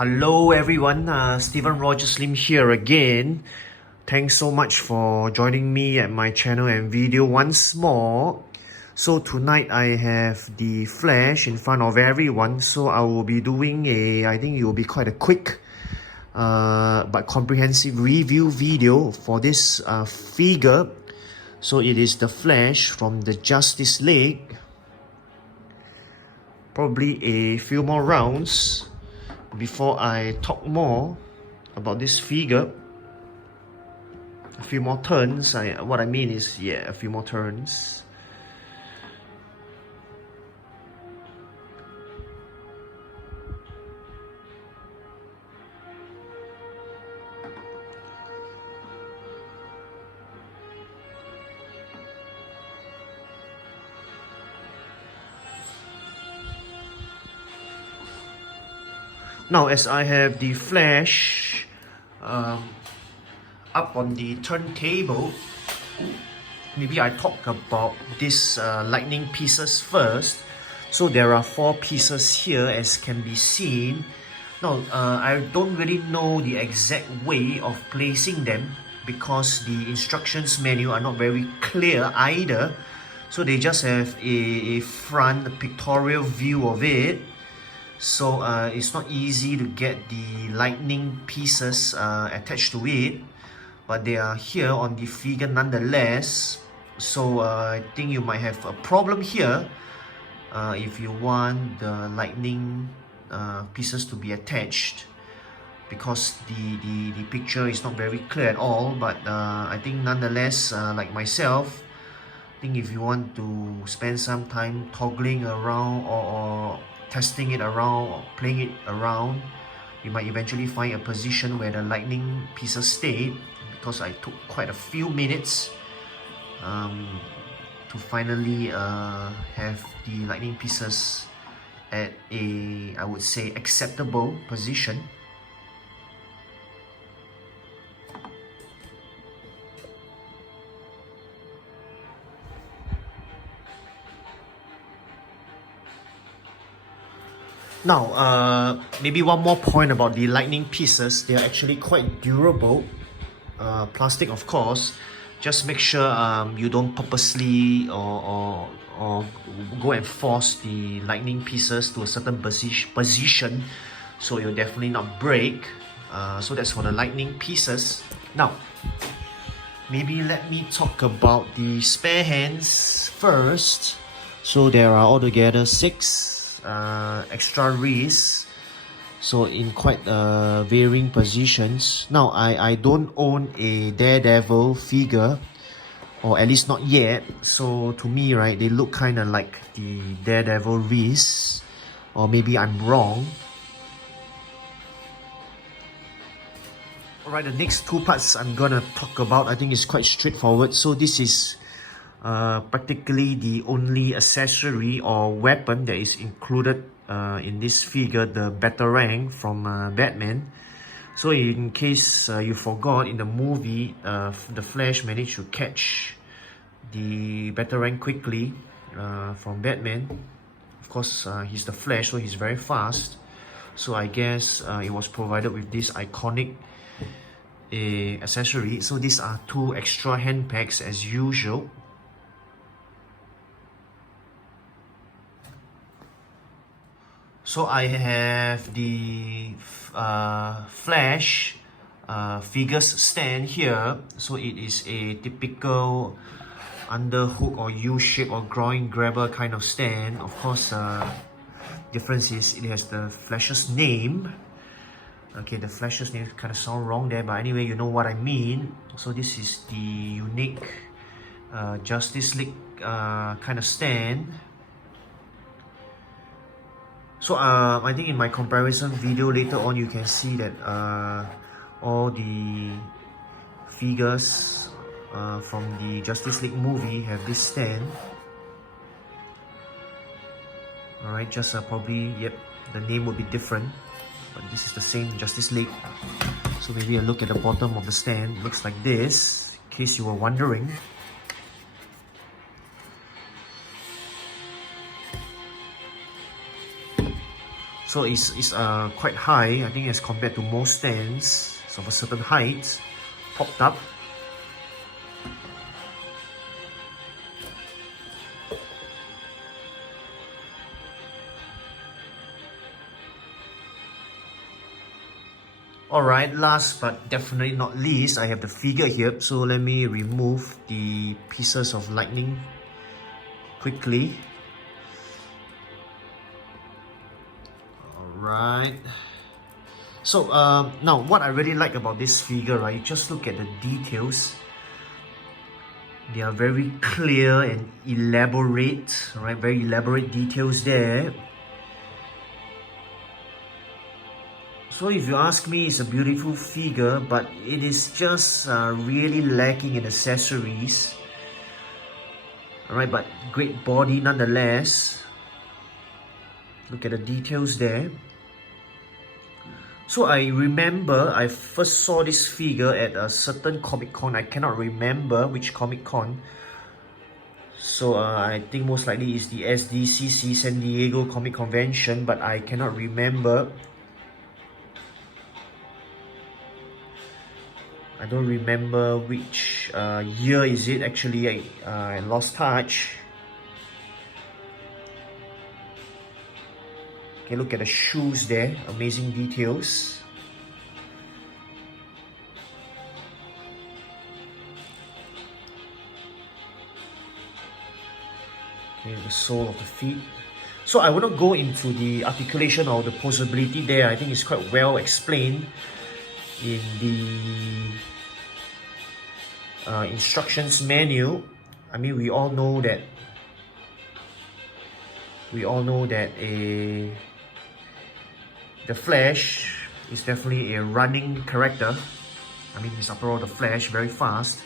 Hello everyone, Stephen Roger Slim here again. Thanks so much for joining me at my channel and video once more. So tonight I have the Flash in front of everyone, so I will be doing I think it will be quite a quick but comprehensive review video for this figure. So it is the Flash from the Justice League. Probably a few more rounds before I talk more about this figure. A few more turns. What I mean is, yeah, a few more turns. Now, as I have the Flash up on the turntable, maybe I talk about these lightning pieces first. So there are 4 pieces here, as can be seen. Now, I don't really know the exact way of placing them because the instructions manual are not very clear either. So they just have a front pictorial view of it. So it's not easy to get the lightning pieces attached to it, but they are here on the figure nonetheless. So I think you might have a problem here if you want the lightning pieces to be attached, because the picture is not very clear at all. But I think nonetheless, like myself, I think if you want to spend some time toggling around or testing it around or playing it around, you might eventually find a position where the lightning pieces stay, because I took quite a few minutes to finally have the lightning pieces at a, I would say, acceptable position. Now, maybe one more point about the lightning pieces. They are actually quite durable. Plastic, of course. Just make sure you don't purposely or go and force the lightning pieces to a certain position, so you'll definitely not break. So that's for the lightning pieces. Now, maybe let me talk about the spare hands first. So there are altogether 6 extra wrists, so in quite varying positions. Now, I don't own a Daredevil figure, or at least not yet. So to me, right, they look kind of like the Daredevil wrists, or maybe I'm wrong. Alright, the next 2 parts I'm gonna talk about, I think is quite straightforward. So this is practically the only accessory or weapon that is included in this figure, the Batarang from Batman. So in case you forgot, in the movie, the Flash managed to catch the Batarang quickly from Batman. Of course, he's the Flash, so he's very fast. So I guess it was provided with this iconic accessory. So these are 2 extra hand packs as usual. So I have the Flash figures stand here. So it is a typical underhook or U-shape or groin grabber kind of stand. Of course, difference is it has the Flash's name. Okay, the Flash's name kind of sound wrong there, but anyway, you know what I mean. So this is the unique Justice League kind of stand. So I think in my comparison video later on, you can see that all the figures from the Justice League movie have this stand. Alright, just probably, yep, the name would be different, but this is the same Justice League. So maybe a look at the bottom of the stand. It looks like this, in case you were wondering. So it's quite high, I think, as compared to most stands. It's of a certain height, popped up. Alright, last but definitely not least, I have the figure here. So let me remove the pieces of lightning quickly. Alright. So now what I really like about this figure, right, you just look at the details. They are very clear and elaborate, right? Very elaborate details there. So if you ask me, it's a beautiful figure, but it is just really lacking in accessories. Alright, but great body nonetheless. Look at the details there. So I remember I first saw this figure at a certain Comic Con. I cannot remember which Comic Con. So I think most likely it's the SDCC San Diego Comic Convention, but I cannot remember. I don't remember which year is it actually. I lost touch. Okay, look at the shoes there, amazing details. Okay, the sole of the feet. So I will not go into the articulation or the posability there. I think it's quite well explained in the instructions manual. I mean, we all know that the Flash is definitely a running character. I mean, he's after all the Flash, very fast.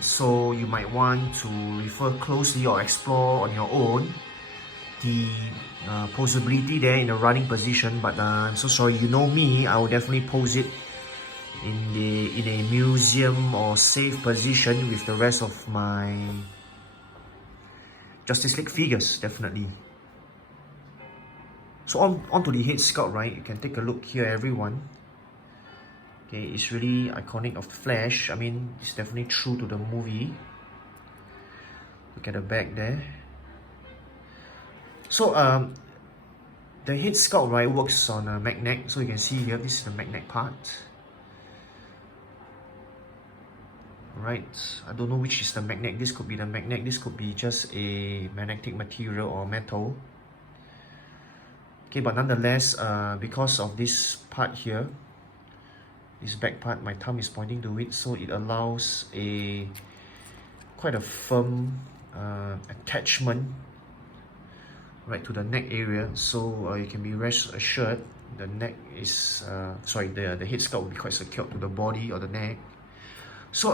So you might want to refer closely or explore on your own the posability there in the running position. But I'm so sorry, you know me, I will definitely pose it in a museum or safe position with the rest of my Justice League figures, definitely. So on to the head sculpt, right? You can take a look here, everyone. Okay, it's really iconic of the Flash. I mean, it's definitely true to the movie. Look at the back there. So the head sculpt, right, works on a magnet. So you can see here, this is the magnet part. Right, I don't know which is the magnet. This could be the magnet. This could be just a magnetic material or metal. Okay, but nonetheless, because of this part here, this back part, my thumb is pointing to it, so it allows quite a firm attachment right to the neck area. So you can be rest assured the neck is the head sculpt will be quite secured to the body or the neck. So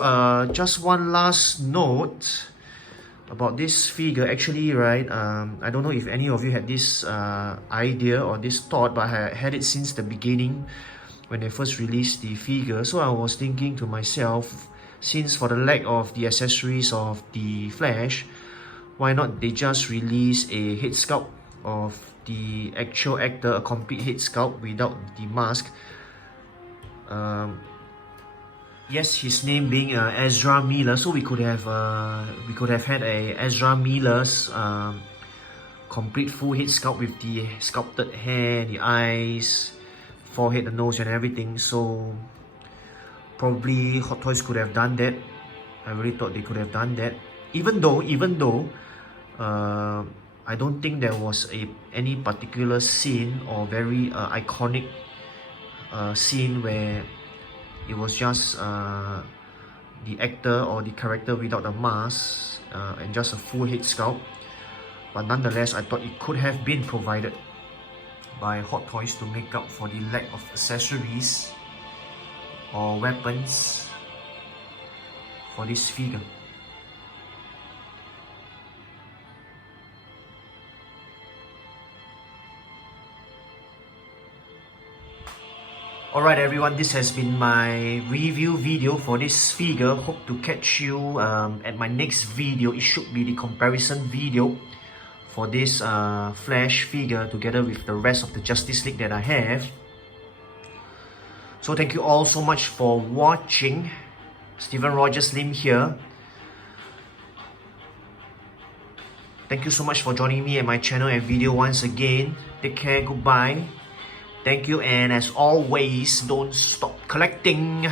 just one last note about this figure. Actually, right, I don't know if any of you had this idea or this thought, but I had it since the beginning when they first released the figure. So I was thinking to myself, since for the lack of the accessories of the Flash, why not they just release a head sculpt of the actual actor, a complete head sculpt without the mask. Yes, his name being Ezra Miller, so we could have had a Ezra Miller's complete full head sculpt with the sculpted hair, the eyes, forehead, the nose, and everything. So probably Hot Toys could have done that. I really thought they could have done that. Even though I don't think there was any particular scene or very iconic scene where it was just the actor or the character without a mask and just a full head sculpt. But nonetheless, I thought it could have been provided by Hot Toys to make up for the lack of accessories or weapons for this figure. Alright everyone, this has been my review video for this figure. Hope to catch you at my next video. It should be the comparison video for this Flash figure together with the rest of the Justice League that I have. So thank you all so much for watching. Steven Rogers Lim here. Thank you so much for joining me at my channel and video once again. Take care, goodbye. Thank you, and as always, don't stop collecting.